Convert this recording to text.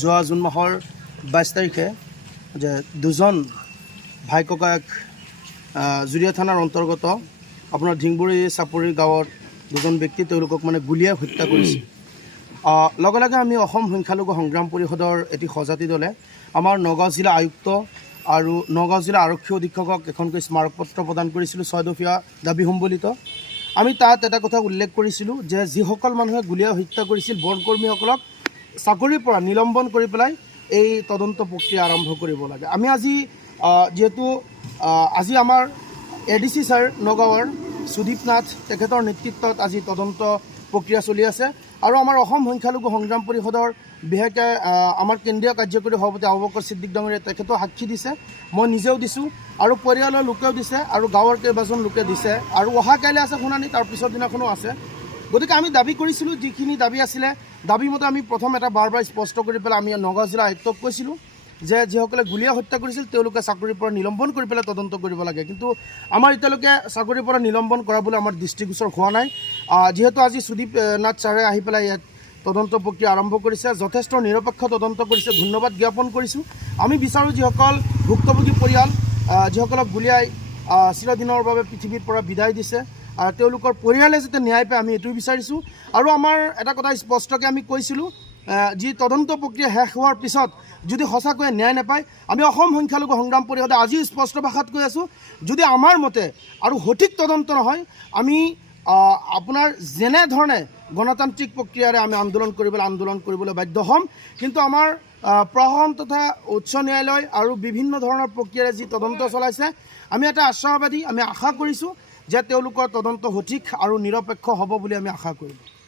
যোৱা জুন মাহৰ 22 তাৰিখে যে দুজন ভাই ককাক জুৰিয়া থানাৰ অন্তৰ্গত আপোনাৰ ঢিংবুৰী চাপৰি গাঁৱৰ দুজন ব্যক্তি তেওঁলোকক মানে গুলীয়াই হত্যা কৰিছিল। লগে লগে আমি অসম সংখ্যালঘু সংগ্ৰাম পৰিষদৰ এটি সজাতি দলে আমাৰ নগাঁও জিলা আয়ুক্ত আৰু নগাঁও জিলা আৰক্ষী অধীক্ষকক এখনকৈ স্মাৰকপত্ৰ প্ৰদান কৰিছিলোঁ 6 দফীয়া দাবী সম্বলিত। আমি তাত এটা কথা উল্লেখ কৰিছিলোঁ যে যিসকল মানুহে গুলীয়াই হত্যা কৰিছিল বনকৰ্মীসকলক চাকৰিৰ পৰা নিলম্বন কৰি পেলাই এই তদন্ত প্ৰক্ৰিয়া আৰম্ভ কৰিব লাগে। আমি আজি যেহেতু আজি আমাৰ ADC ছাৰ নগাঁৱৰ সুদীপ নাথ তেখেতৰ নেতৃত্বত আজি তদন্ত প্ৰক্ৰিয়া চলি আছে আৰু আমাৰ অসম সংখ্যালঘু সংগ্ৰাম পৰিষদৰ বিশেষকৈ আমাৰ কেন্দ্ৰীয় কাৰ্যকৰী সভাপতি আবুবকৰ ছিদ্দিক ডাঙৰীয়াই তেখেতেও সাক্ষী দিছে, মই নিজেও দিছোঁ আৰু পৰিয়ালৰ লোকেও দিছে আৰু গাঁৱৰ কেইবাজন লোকে দিছে আৰু অহা কাইলৈ আছে শুনানি, তাৰ পিছৰ দিনাখনো আছে। গতিকে আমি দাবী কৰিছিলোঁ যিখিনি দাবী আছিলে দাবী মতে আমি প্ৰথম এটা বাৰ স্পষ্ট কৰি পেলাই আমি নগাঁও জিলা আয়ুক্তক কৈছিলোঁ যে যিসকলে গুলীয়াই হত্যা কৰিছিল তেওঁলোকে চাকৰিৰ পৰা নিলম্বন কৰি পেলাই তদন্ত কৰিব লাগে, কিন্তু আমাৰ এতিয়ালৈকে চাকৰিৰ পৰা নিলম্বন কৰাবলৈ আমাৰ দৃষ্টিগোচৰ হোৱা নাই। যিহেতু আজি সুদীপ নাথ ছাৰে আহি পেলাই ইয়াত তদন্ত প্ৰক্ৰিয়া আৰম্ভ কৰিছে, যথেষ্ট নিৰপেক্ষ তদন্ত কৰিছে, ধন্যবাদ জ্ঞাপন কৰিছোঁ। আমি বিচাৰোঁ যিসকল ভুক্তভোগী পৰিয়াল যিসকলক গুলীয়াই চিৰদিনৰ বাবে পৃথিৱীৰ পৰা বিদায় দিছে তেওঁলোকৰ পৰিয়ালে যাতে ন্যায় পায় আমি এইটোও বিচাৰিছোঁ। আৰু আমাৰ এটা কথা স্পষ্টকৈ আমি কৈছিলোঁ যি তদন্ত প্ৰক্ৰিয়া শেষ হোৱাৰ পিছত যদি সঁচাকৈয়ে ন্যায় নাপায় আমি অসম সংখ্যালঘু সংগ্ৰাম পৰিষদে আজিও স্পষ্ট ভাষাত কৈ আছোঁ, যদি আমাৰ মতে আৰু সঠিক তদন্ত নহয় আমি আপোনাৰ যেনেধৰণে গণতান্ত্ৰিক প্ৰক্ৰিয়াৰে আমি আন্দোলন কৰিবলৈ বাধ্য হ'ম। কিন্তু আমাৰ প্ৰশাসন তথা উচ্চ ন্যায়ালয় আৰু বিভিন্ন ধৰণৰ প্ৰক্ৰিয়াৰে যি তদন্ত চলাইছে আমি এটা আশাবাদী, আমি আশা কৰিছোঁ যে তেওঁলোকৰ তদন্ত সঠিক আৰু নিৰপেক্ষ হ'ব বুলি আমি আশা কৰিলোঁ।